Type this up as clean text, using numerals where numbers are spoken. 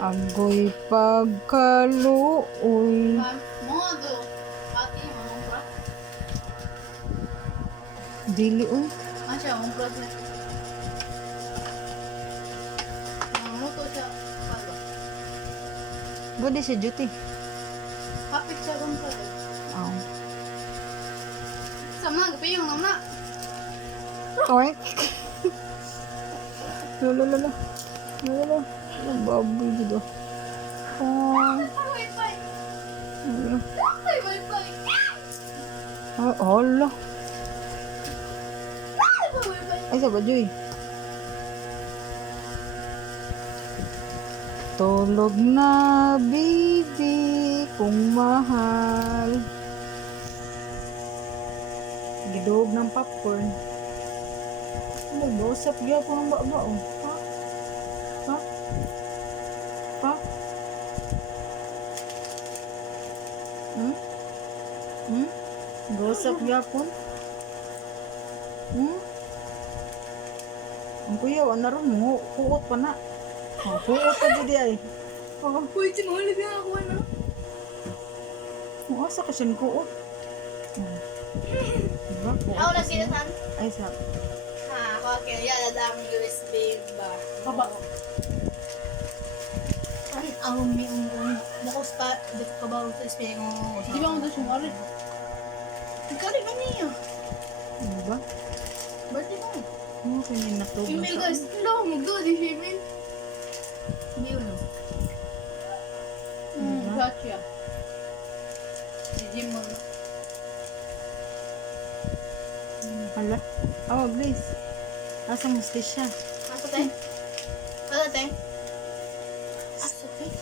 Agoy pagkaluoy. Mga do. Ati, mga umpra. Dili uy. Siya, umpra siya. Mamuto siya. Palo. Budi siya duty. Kapit siya umpra. Oh. Sama, gapiyong naman na. Oy. Lolo. Ang baboy dito. Oh. Wi-Fi. Ay, Wi-Fi. Ah, hala. Wi-Fi. Ay, sa Joy. Tulog na, baby, kung mahal. Gidog ng popcorn. Ano ba? Usap niya po ng baba, oh. Ha? Ha? Hmm? Hmm? Gosap yapon? Hmm? Ang kuya, ano rin mo? Kuot pa na. Oh, kuot pa dito ay. Oh, Uy, sinuli ka ako na. asa ka siyang kuot? Oh. Diba? Kuot Ako pa na siya. sinasan. Ay, sa. Ha, ako kaya lang USB ba? Papa. Ang may bukos pa, dito ka ba sa SP ko? Di ba mo doon sumari? Ikaw rin ano niya? Ano ba? Birthday mo. Ano kanya natubog Email ka? guys, hello, mag-do this email. Hindi yun. Gotcha. Si Jim mo. Hala. Oh, Grace. Asang musti siya? Asa tayo? Asa tayo? Asa tayo?